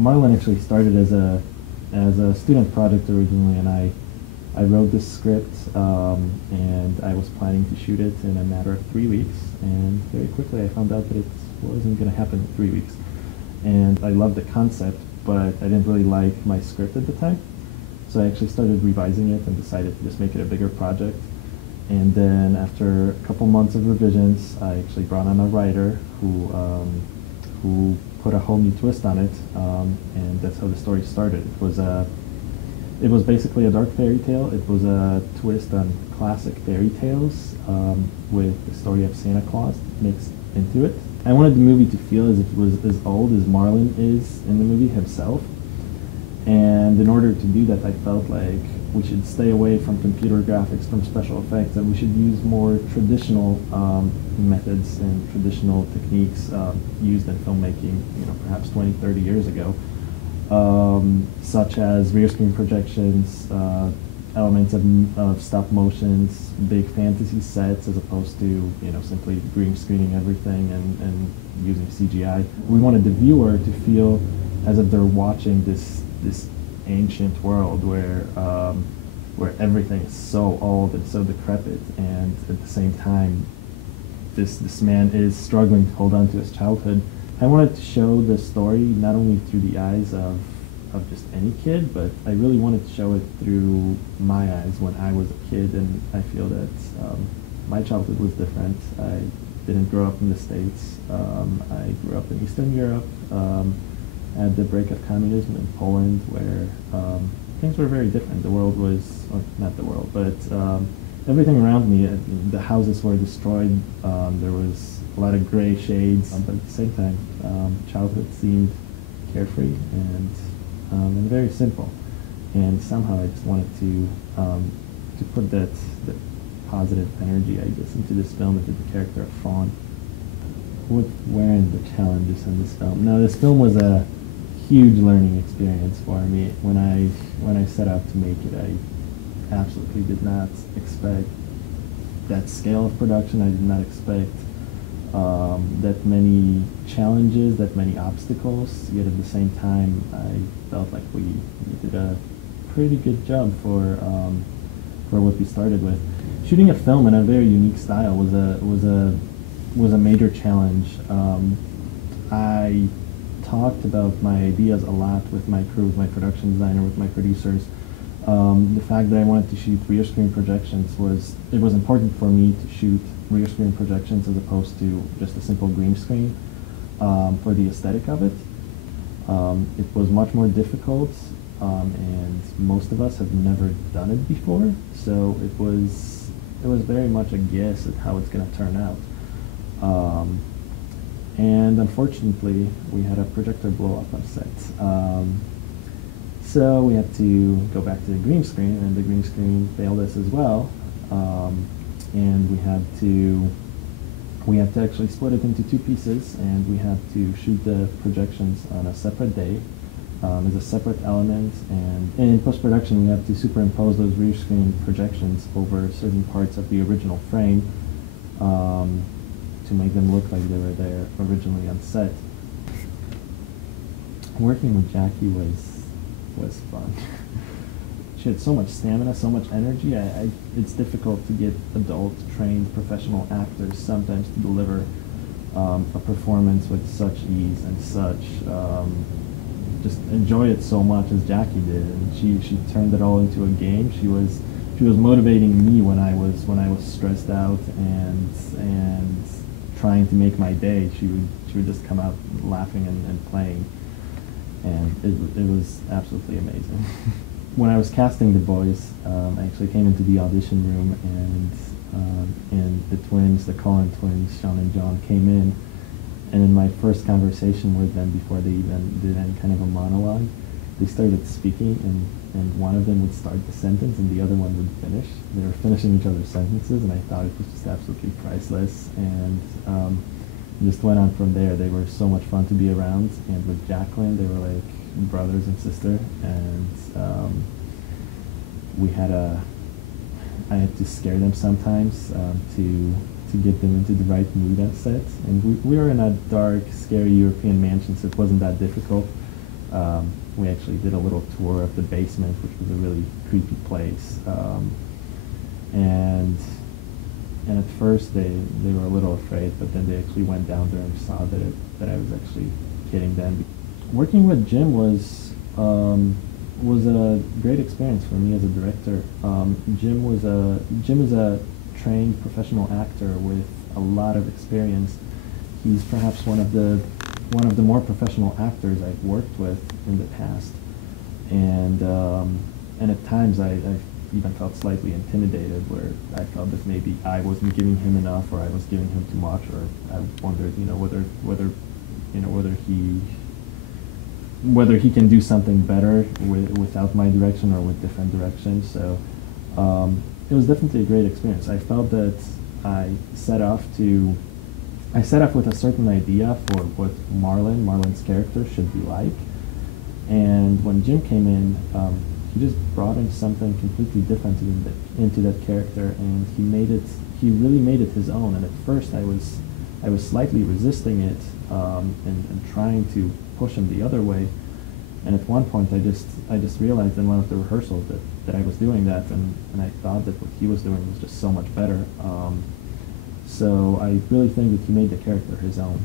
Marlin actually started as a student project originally, and I wrote this script, and I was planning to shoot it in a matter of 3 weeks, and very quickly I found out that it wasn't going to happen in 3 weeks. And I loved the concept, but I didn't really like my script at the time, so I actually started revising it and decided to just make it a bigger project. And then after a couple months of revisions, I actually brought on a writer who put a whole new twist on it, and that's how the story started. It was basically a dark fairy tale. It was a twist on classic fairy tales with the story of Santa Claus mixed into it. I wanted the movie to feel as if it was as old as Marlin is in the movie himself. And in order to do that, I felt like we should stay away from computer graphics, from special effects, and we should use more traditional methods and traditional techniques used in filmmaking, perhaps 20, 30 years ago, such as rear screen projections, elements of stop motions, big fantasy sets, as opposed to simply green screening everything and using CGI. We wanted the viewer to feel as if they're watching this ancient world where everything is so old and so decrepit, and at the same time this man is struggling to hold on to his childhood. I wanted to show the story not only through the eyes of just any kid, but I really wanted to show it through my eyes when I was a kid, and I feel that my childhood was different. I didn't grow up in the States. I grew up in Eastern Europe at the break of communism in Poland, where things were very different. The world was, or not the world, but everything around me, the houses were destroyed. There was a lot of gray shades, but at the same time, childhood seemed carefree and very simple. And somehow I just wanted to put that positive energy, I guess, into this film, into the character of Fawn. What were the challenges in this film? Now, this film was a huge learning experience for me. When I set out to make it, I absolutely did not expect that scale of production. I did not expect that many challenges, that many obstacles, yet at the same time I felt like we did a pretty good job for what we started with. Shooting a film in a very unique style was a major challenge. I talked about my ideas a lot with my crew, with my production designer, with my producers. The fact that I wanted to shoot rear screen projections was important for me to shoot rear screen projections as opposed to just a simple green screen for the aesthetic of it. It was much more difficult, and most of us have never done it before, so it was very much a guess at how it's going to turn out. And unfortunately, we had a projector blow up on set. So we had to go back to the green screen, and the green screen failed us as well. And we had to actually split it into two pieces, and we had to shoot the projections on a separate day as a separate element. And in post-production, we had to superimpose those rear screen projections over certain parts of the original frame to make them look like they were there originally on set. Working with Jackie was fun. She had so much stamina, so much energy. It's difficult to get adult, trained, professional actors sometimes to deliver a performance with such ease and such just enjoy it so much as Jackie did. And she turned it all into a game. She was motivating me when I was stressed out and trying to make my day. She would just come out laughing and playing, and it was absolutely amazing. When I was casting the boys, I actually came into the audition room, and the twins, the Cullen twins, Sean and John, came in, and in my first conversation with them, before they even did any kind of a monologue, they started speaking, and one of them would start the sentence and the other one would finish. They were finishing each other's sentences, and I thought it was just absolutely priceless, and just went on from there. They were so much fun to be around, and with Jacqueline, they were like brothers and sister, and I had to scare them sometimes to get them into the right mood on set. And we were in a dark, scary European mansion, so it wasn't that difficult. We actually did a little tour of the basement, which was a really creepy place. And at first they were a little afraid, but then they actually went down there and saw that I was actually kidding them. Working with Jim was a great experience for me as a director. Jim is a trained professional actor with a lot of experience. He's perhaps one of the more professional actors I've worked with in the past, and at times I've even felt slightly intimidated, where I felt that maybe I wasn't giving him enough, or I was giving him too much, or I wondered, whether he can do something better without my direction or with different directions. So it was definitely a great experience. I felt that I set off with a certain idea for what Marlin's character should be like, and when Jim came in, he just brought in something completely different into that character, and he really made it his own. And at first I was slightly resisting it, and trying to push him the other way. And at one point I just realized in one of the rehearsals that I was doing that, and I thought that what he was doing was just so much better. So I really think that he made the character his own.